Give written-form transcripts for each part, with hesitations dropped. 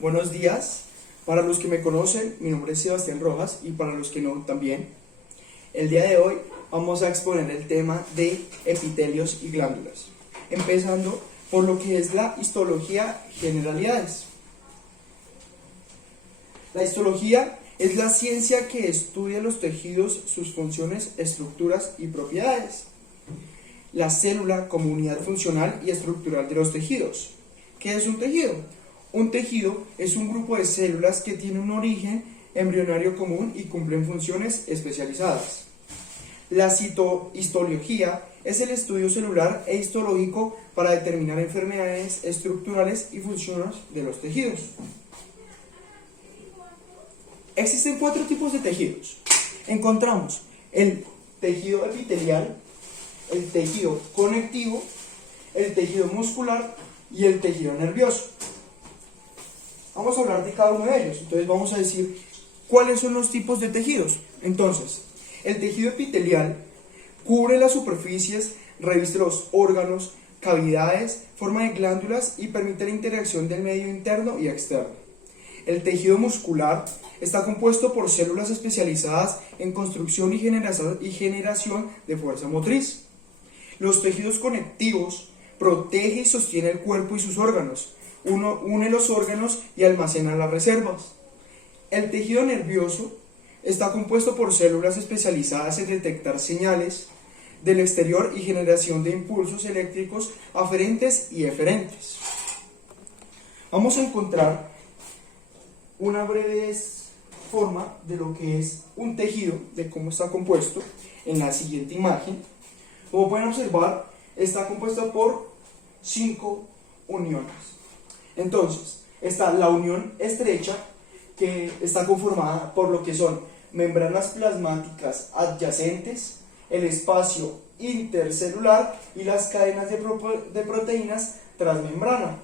Buenos días. Para los que me conocen, mi nombre es Sebastián Rojas y para los que no, también. El día de hoy vamos a exponer el tema de epitelios y glándulas, empezando por lo que es la histología generalidades. La histología es la ciencia que estudia los tejidos, sus funciones, estructuras y propiedades. La célula como unidad funcional y estructural de los tejidos. ¿Qué es un tejido? Un tejido es un grupo de células que tiene un origen embrionario común y cumplen funciones especializadas. La histología es el estudio celular e histológico para determinar enfermedades estructurales y funciones de los tejidos. Existen 4 tipos de tejidos. Encontramos el tejido epitelial, el tejido conectivo, el tejido muscular y el tejido nervioso. Vamos a hablar de cada uno de ellos. Entonces vamos a decir cuáles son los tipos de tejidos. Entonces, el tejido epitelial cubre las superficies, reviste los órganos, cavidades, forma de glándulas y permite la interacción del medio interno y externo. El tejido muscular está compuesto por células especializadas en construcción y generación de fuerza motriz. Los tejidos conectivos protege y sostiene el cuerpo y sus órganos. Uno une los órganos y almacena las reservas. El tejido nervioso está compuesto por células especializadas en detectar señales del exterior y generación de impulsos eléctricos aferentes y eferentes. Vamos a encontrar una breve forma de lo que es un tejido, de cómo está compuesto, en la siguiente imagen. Como pueden observar, está compuesto por 5 uniones. Entonces, está la unión estrecha, que está conformada por lo que son membranas plasmáticas adyacentes, el espacio intercelular y las cadenas de proteínas transmembrana.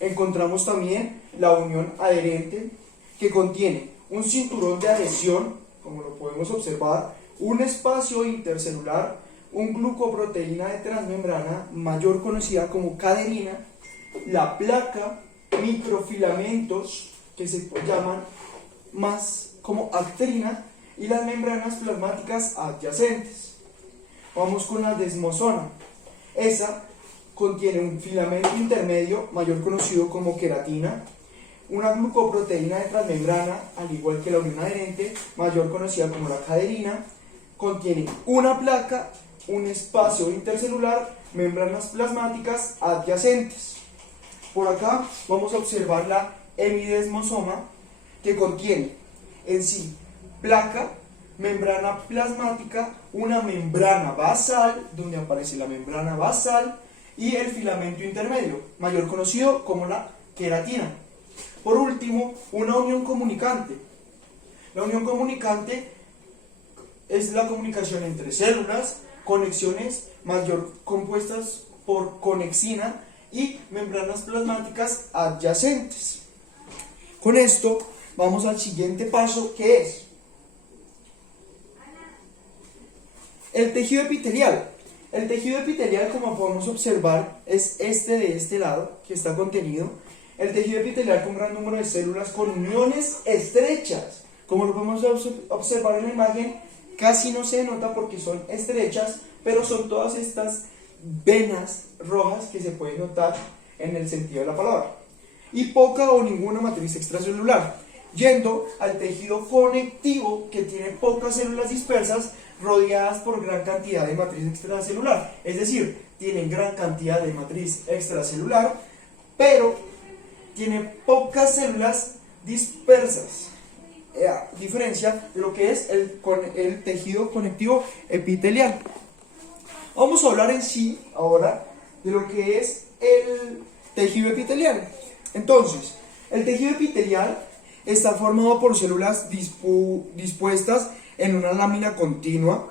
Encontramos también la unión adherente, que contiene un cinturón de adhesión, como lo podemos observar, un espacio intercelular, un glucoproteína de transmembrana mayor conocida como caderina, la placa, microfilamentos que se llaman más como actrina y las membranas plasmáticas adyacentes. Vamos con la desmosoma. Esa contiene un filamento intermedio mayor conocido como queratina, una glucoproteína de transmembrana, al igual que la unión adherente mayor conocida como la caderina, contiene una placa, un espacio intercelular, membranas plasmáticas adyacentes. Por acá vamos a observar la hemidesmosoma, que contiene en sí placa, membrana plasmática, una membrana basal, donde aparece la membrana basal, y el filamento intermedio, mayor conocido como la queratina. Por último, una unión comunicante. La unión comunicante es la comunicación entre células, conexiones mayor compuestas por conexina y membranas plasmáticas adyacentes. Con esto vamos al siguiente paso, que es el tejido epitelial. El tejido epitelial, como podemos observar, es de este lado, que está contenido. El tejido epitelial con un gran número de células con uniones estrechas. Como lo podemos observar en la imagen, casi no se nota porque son estrechas, pero son todas estas venas rojas que se pueden notar en el sentido de la palabra. Y poca o ninguna matriz extracelular. Yendo al tejido conectivo, que tiene pocas células dispersas rodeadas por gran cantidad de matriz extracelular. Es decir, tienen gran cantidad de matriz extracelular, pero tiene pocas células dispersas. A diferencia de lo que es el tejido conectivo epitelial. Vamos a hablar en sí ahora de lo que es el tejido epitelial. Entonces, el tejido epitelial está formado por células dispuestas en una lámina continua.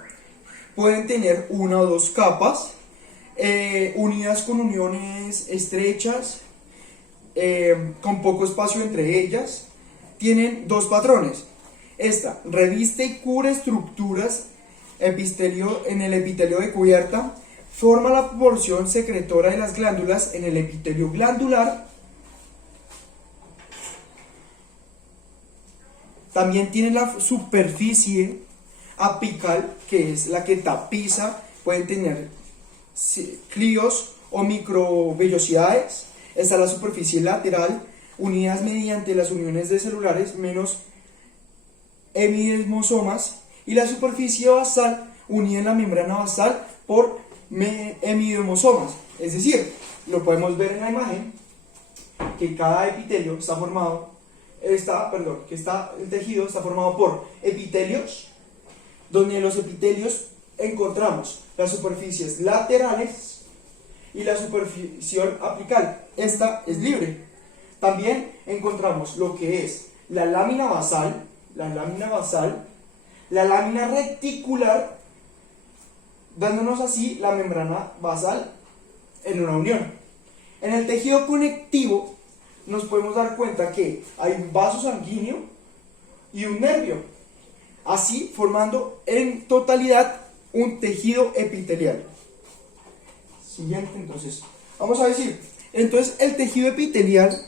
Pueden tener una o dos capas, unidas con uniones estrechas, con poco espacio entre ellas. Tienen 2 patrones. Esta reviste y cubre estructuras en el epitelio de cubierta, forma la porción secretora de las glándulas en el epitelio glandular También tiene la superficie apical, que es la que tapiza, pueden tener críos o microvellosidades. Está la superficie lateral, unidas mediante las uniones de celulares menos hemidemosomas, y la superficie basal, unida en la membrana basal por hemidemosomas. Es decir, lo podemos ver en la imagen, que cada epitelio está formado, el tejido está formado por epitelios, donde en los epitelios encontramos las superficies laterales y la superficie apical. Esta es libre. También encontramos lo que es la lámina basal, la lámina reticular, dándonos así la membrana basal en una unión. En el tejido conectivo nos podemos dar cuenta que hay un vaso sanguíneo y un nervio, así formando en totalidad un tejido epitelial. Siguiente, entonces, vamos a decir, entonces el tejido epitelial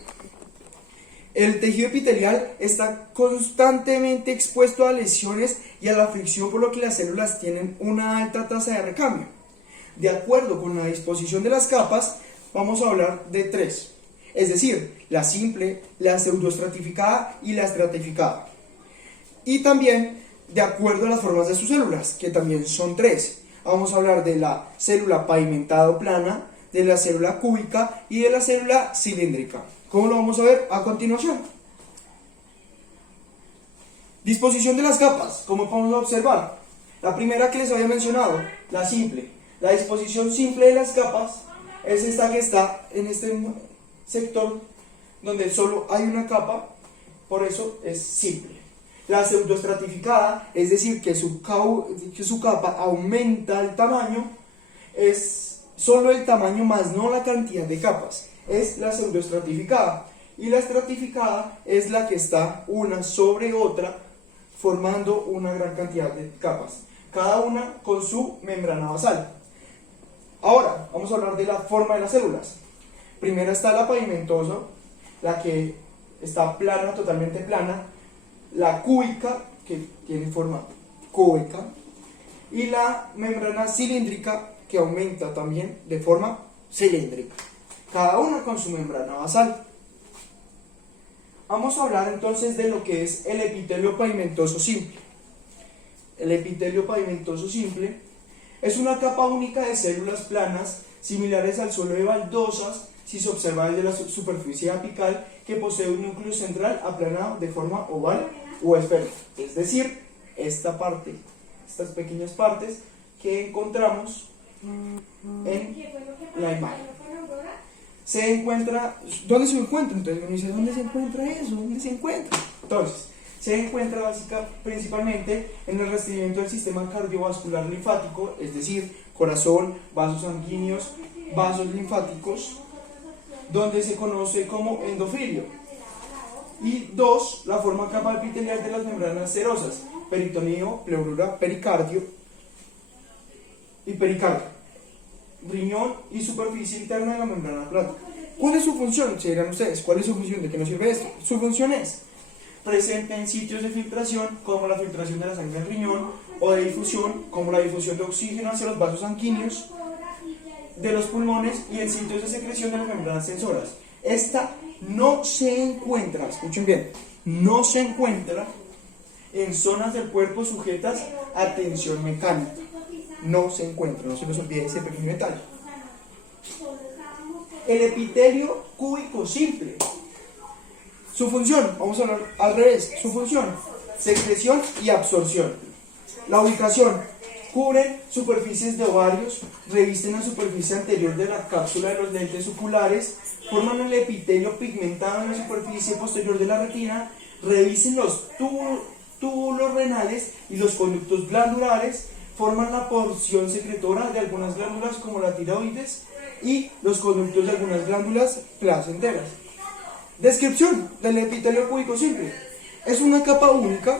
está constantemente expuesto a lesiones y a la fricción, por lo que las células tienen una alta tasa de recambio. De acuerdo con la disposición de las capas, vamos a hablar de tres, es decir, la simple, la pseudoestratificada y la estratificada. Y también de acuerdo a las formas de sus células, que también son tres. Vamos a hablar de la célula pavimentada o plana, de la célula cúbica y de la célula cilíndrica. ¿Cómo lo vamos a ver a continuación? Disposición de las capas, como podemos observar. La primera que les había mencionado, la simple. La disposición simple de las capas es esta que está en este sector donde solo hay una capa, por eso es simple. La pseudoestratificada, es decir, que su capa aumenta el tamaño, es solo el tamaño más no la cantidad de capas, es la pseudoestratificada. Y la estratificada es la que está una sobre otra, formando una gran cantidad de capas, cada una con su membrana basal. Ahora, vamos a hablar de la forma de las células. Primero está la pavimentosa, la que está plana, totalmente plana, la cúbica, que tiene forma cúbica, y la membrana cilíndrica, que aumenta también de forma cilíndrica, cada una con su membrana basal. Vamos a hablar entonces de lo que es el epitelio pavimentoso simple. El epitelio pavimentoso simple es una capa única de células planas similares al suelo de baldosas, si se observa desde la superficie apical, que posee un núcleo central aplanado de forma oval o esférica. Es decir, estas pequeñas partes que encontramos en la imagen. ¿Dónde se encuentra? Entonces uno dice, ¿dónde se encuentra eso? ¿Dónde se encuentra? Entonces, se encuentra principalmente en el revestimiento del sistema cardiovascular linfático, es decir, corazón, vasos sanguíneos, vasos linfáticos, donde se conoce como endofilio. Y dos, la forma capa epitelial de las membranas serosas, peritoneo, pleurura, pericardio y pericardio, riñón y superficie interna de la membrana plática. ¿Cuál es su función? Se dirán ustedes, ¿cuál es su función? ¿De qué nos sirve esto? Su función es presente en sitios de filtración, como la filtración de la sangre al riñón, o de difusión, como la difusión de oxígeno hacia los vasos sanguíneos de los pulmones, y en sitios de secreción de las membranas sensoras. Esta no se encuentra, escuchen bien, no se encuentra en zonas del cuerpo sujetas a tensión mecánica. No se encuentra, no se les olvide ese pequeño detalle. El epitelio cúbico simple. Su función, vamos a hablar al revés, su función, secreción y absorción. La ubicación, cubren superficies de ovarios, revisten la superficie anterior de la cápsula de los lentes oculares, forman el epitelio pigmentado en la superficie posterior de la retina, revisten los túbulos renales y los conductos glandulares, forman la porción secretora de algunas glándulas como la tiroides y los conductos de algunas glándulas placenteras. Descripción del epitelio cúbico simple. Es una capa única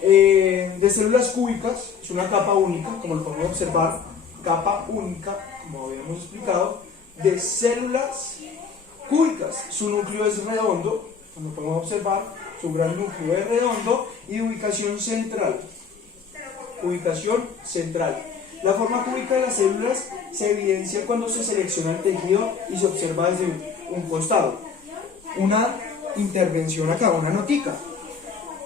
de células cúbicas, es una capa única, como lo podemos observar, capa única, como habíamos explicado, de células cúbicas. Su núcleo es redondo, como podemos observar, su gran núcleo es redondo y ubicación central. Ubicación central. La forma cúbica de las células se evidencia cuando se selecciona el tejido y se observa desde un costado. Una intervención acá, una notica.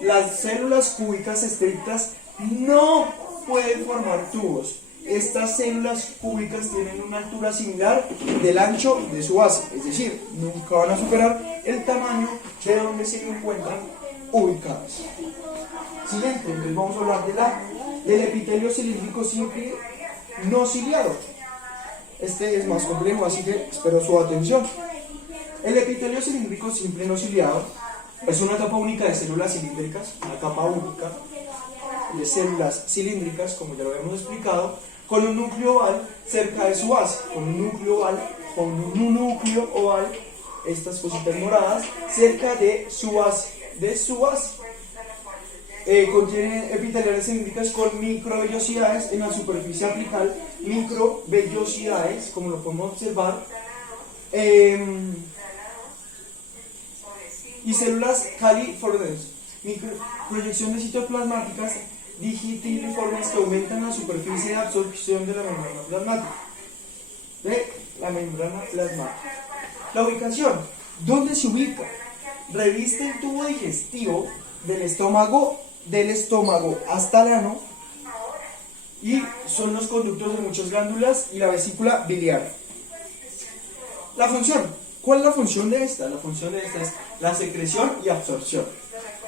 Las células cúbicas estrictas no pueden formar tubos. Estas células cúbicas tienen una altura similar del ancho de su base, es decir, nunca van a superar el tamaño de donde se encuentran ubicadas. Siguiente, entonces vamos a hablar del epitelio cilíndrico simple no ciliado. Este es más complejo, así que espero su atención. El epitelio cilíndrico simple no ciliado es una capa única de células cilíndricas, una capa única de células cilíndricas, como ya lo hemos explicado, con un núcleo oval cerca de su base, con un núcleo oval, estas cositas moradas, cerca de su base, contiene epiteliales cilíndricas con microvellosidades en la superficie apical, microvellosidades, como lo podemos observar, y células califormes, proyección de citoplasmáticas digitiliformes que aumentan la superficie de absorción de la membrana plasmática. La ubicación, ¿dónde se ubica? Reviste el tubo digestivo del estómago hasta el ano y son los conductos de muchas glándulas y la vesícula biliar. La función, ¿cuál es la función de esta? La función de esta es la secreción y absorción.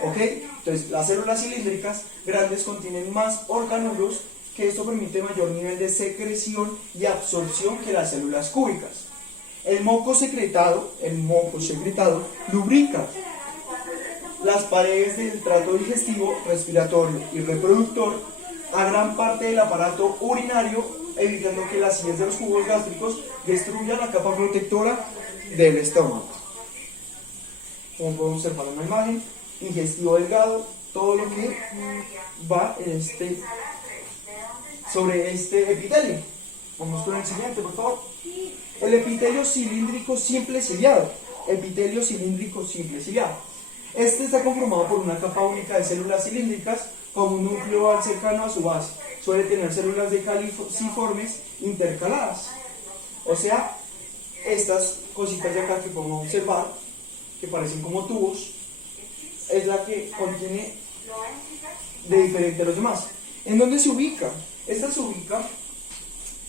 ¿Ok? Entonces, las células cilíndricas grandes contienen más organulos, que esto permite mayor nivel de secreción y absorción que las células cúbicas. El moco secretado lubrica las paredes del tracto digestivo, respiratorio y reproductor a gran parte del aparato urinario, evitando que las heces de los jugos gástricos destruyan la capa protectora del estómago. Como podemos observar en la imagen, ingestivo delgado, todo lo que va sobre este epitelio. Vamos con el siguiente, por favor. El epitelio cilíndrico simple ciliado. Epitelio cilíndrico simple ciliado. Este está conformado por una capa única de células cilíndricas con un núcleo oval cercano a su base. Suele tener células de caliciformes intercaladas. O sea, estas cositas de acá que podemos observar, que parecen como tubos, es la que contiene de diferente a los demás. ¿En dónde se ubica? Esta se ubica,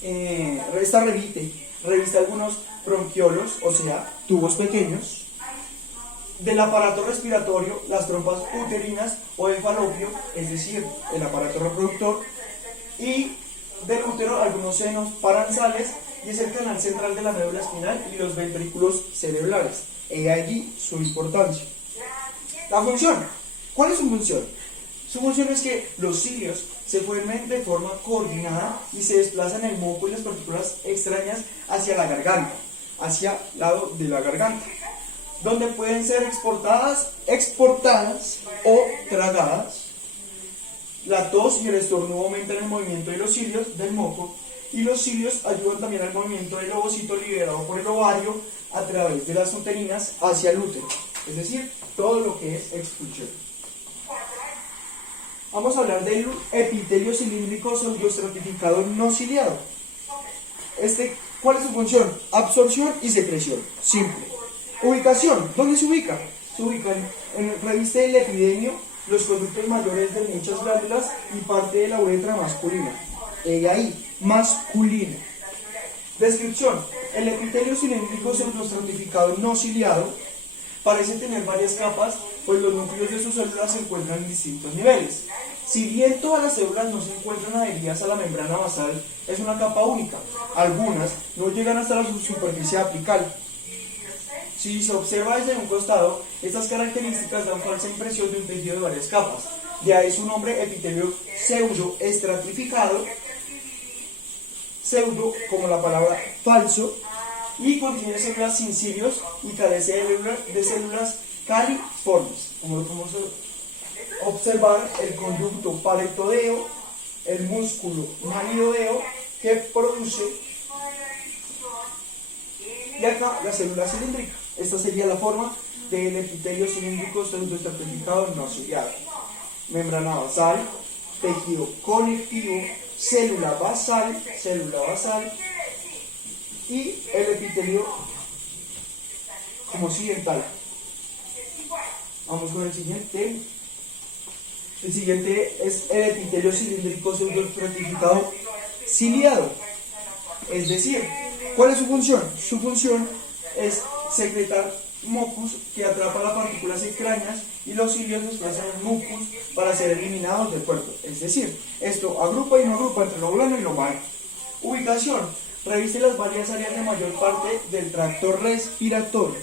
esta reviste algunos bronquiolos, o sea, tubos pequeños, del aparato respiratorio, las trompas uterinas o el falopio, es decir, el aparato reproductor, y del útero algunos senos paranasales, y es el canal central de la médula espinal y los ventrículos cerebrales. He allí su importancia. La función. ¿Cuál es su función? Su función es que los cilios se formen de forma coordinada y se desplazan el moco y las partículas extrañas hacia la garganta, hacia el lado de la garganta, donde pueden ser exportadas o tragadas. La tos y el estornudo aumentan el movimiento de los cilios del moco, y los cilios ayudan también al movimiento del ovocito liberado por el ovario a través de las uterinas hacia el útero, es decir, todo lo que es expulsión. Vamos a hablar del epitelio cilíndrico pseudoestratificado no ciliado. ¿Cuál es su función? Absorción y secreción, simple. Ubicación, ¿dónde se ubica? Se ubica reviste el epidemio, los conductos mayores de muchas glándulas y parte de la uretra masculina. Ahí, masculina. Descripción. El epitelio cilíndrico pseudoestratificado no ciliado parece tener varias capas, pues los núcleos de sus células se encuentran en distintos niveles. Si bien todas las células no se encuentran adheridas a la membrana basal, es una capa única. Algunas no llegan hasta la superficie apical. Si se observa desde un costado, estas características dan falsa impresión de un tejido de varias capas. De ahí su nombre, epitelio pseudoestratificado, pseudo como la palabra falso, y contiene células sin cilios y carece de células califormes. Como lo podemos observar, el conducto paretodeo, el músculo manidodeo que produce, y acá la célula cilíndrica. Esta sería la forma del epitelio cilíndrico pseudoestratificado no ciliado. Membrana basal, tejido conectivo, célula basal y el epitelio como occidental. Vamos con el siguiente. El siguiente es el epitelio cilíndrico pseudoestratificado ciliado. Es decir, ¿cuál es su función? Su función es secretar mucus que atrapa las partículas extrañas y los cilios desplazan el mucus para ser eliminados del cuerpo. Es decir, esto agrupa y no agrupa entre lo blando y lo malo. Ubicación. Reviste las varias áreas de mayor parte del tracto respiratorio.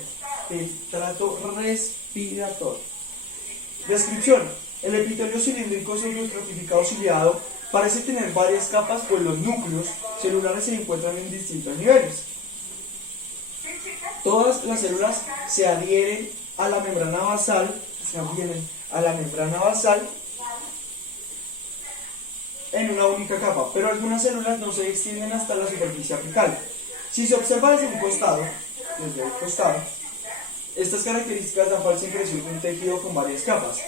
Descripción. El epitelio cilíndrico pseudoestratificado ciliado parece tener varias capas, pues los núcleos celulares se encuentran en distintos niveles. Todas las células se adhieren a la membrana basal, en una única capa, pero algunas células no se extienden hasta la superficie apical. Si se observa desde el costado, estas características dan falsa impresión de un tejido con varias capas.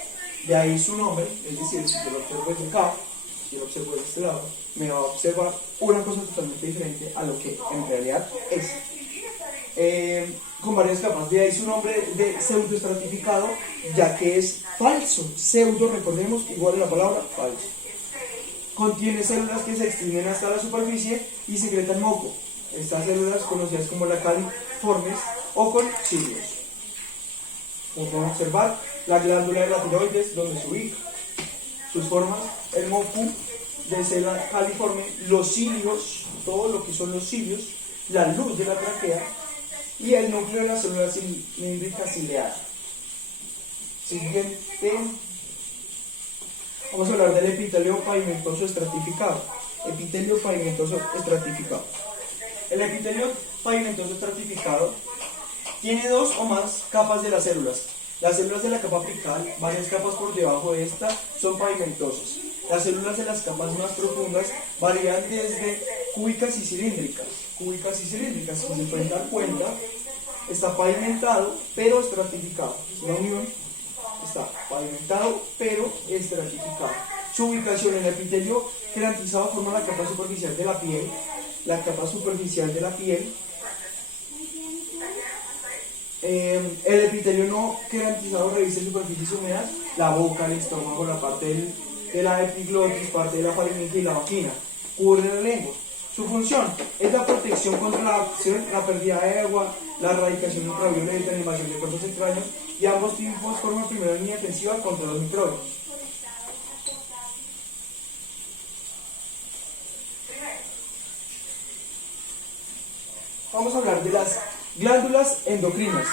De ahí su nombre, es decir, si yo lo observo desde acá, si yo lo observo de este lado, me va a observar una cosa totalmente diferente a lo que en realidad es. Con varias capas, de ahí su nombre de pseudoestratificado, ya que es falso. Pseudo, recordemos, igual en la palabra falso. Contiene células que se extienden hasta la superficie y secretan moco. Estas células, conocidas como la califormes o con cilios. Como podemos observar, la glándula de la tiroides, donde se ubica. Sus formas, el moco de célula califorme, los cilios, todo lo que son los cilios, la luz de la trachea y el núcleo de la célula cilíndrica ciliada. Siguiente. Vamos a hablar del epitelio pavimentoso estratificado. Epitelio pavimentoso estratificado. El epitelio pavimentoso estratificado tiene dos o más capas de las células. Las células de la capa apical, varias capas por debajo de esta, son pavimentosas. Las células de las capas más profundas varían desde cúbicas y cilíndricas. Si se pueden dar cuenta, está pavimentado pero estratificado. La unión está pavimentado pero estratificado. Su ubicación en el epitelio querantizado forma la capa superficial de la piel. El epitelio no querantizado reviste superficies húmedas, la boca, el estómago, la parte de la epiglotis, parte de la faringe y la vagina. Cubre la lengua. Su función es la protección contra la pérdida de agua, la erradicación ultravioleta, la invasión de cuerpos extraños, y ambos tipos forman primera línea defensiva contra los microbios. Vamos a hablar de las glándulas endocrinas.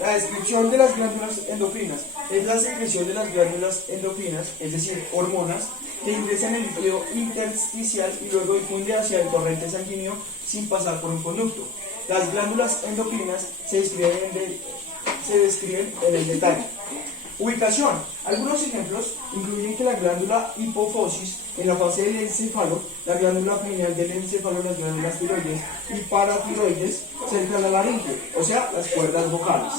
La descripción de las glándulas endocrinas es la secreción de las glándulas endocrinas, es decir, hormonas, que ingresan en el líquido intersticial y luego difunde hacia el torrente sanguíneo sin pasar por un conducto. Las glándulas endocrinas se describen en el detalle. Ubicación. Algunos ejemplos incluyen que la glándula hipofosis en la fase del encéfalo, la glándula pineal del encéfalo, las glándulas tiroides y paratiroides cerca de la laringe, o sea, las cuerdas vocales.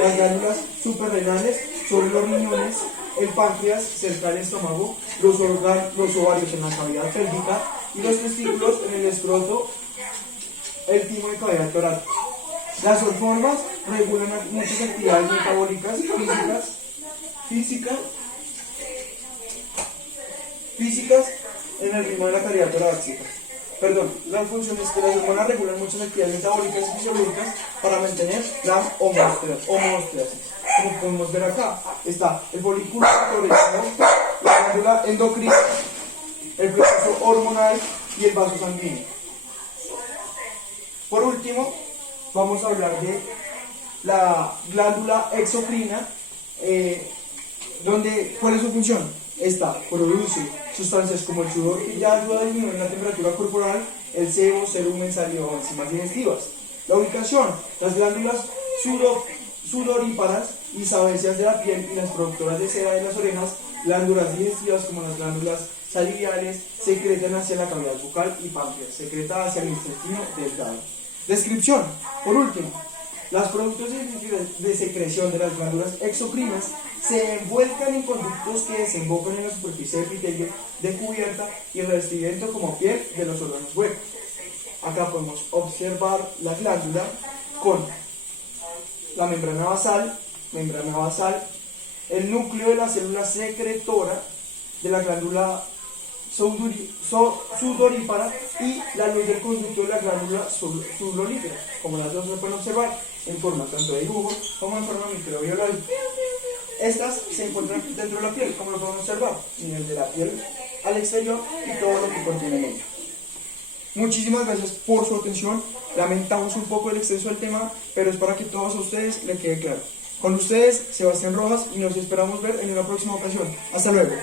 Las glándulas suprarrenales sobre los riñones, el páncreas cerca del estómago, los ovarios en la cavidad pélvica y los testículos en el escroto, el timo de cavidad torácica. Las formas regulan muchas actividades metabólicas físicas en el ritmo de la cavidad torácica. La función es que las hormonas regulan muchas actividades metabólicas y fisiológicas para mantener la homeostasis. Como podemos ver acá, está el folículo progresivo, la glándula endocrina, el proceso hormonal y el vaso sanguíneo. Por último, vamos a hablar de la glándula exocrina, ¿cuál es su función? Esta produce sustancias como el sudor, que ya ayuda a disminuir la temperatura corporal, el sebo, serumen, saliva o enzimas digestivas. La ubicación, las glándulas sudoríparas y sebáceas de la piel y las productoras de seda de las orejas, glándulas digestivas como las glándulas salivares, secretan hacia la cavidad bucal y páncreas, secreta hacia el intestino delgado. Descripción, por último, Los productos de secreción de las glándulas exocrinas se envuelcan en conductos que desembocan en la superficie del epitelio de cubierta y revestimiento como piel de los órganos huecos. Acá podemos observar la glándula con la membrana basal, el núcleo de la célula secretora de la glándula sudorípara y la luz del conducto de la glándula sudorípara. Como las dos se pueden observar en forma tanto de dibujo como en forma microbiológica. Estas se encuentran dentro de la piel, como lo podemos observar, y desde la piel al exterior y todo lo que contiene en ella. Muchísimas gracias por su atención. Lamentamos un poco el exceso del tema, pero es para que todos a ustedes les quede claro. Con ustedes, Sebastián Rojas, y nos esperamos ver en una próxima ocasión. Hasta luego.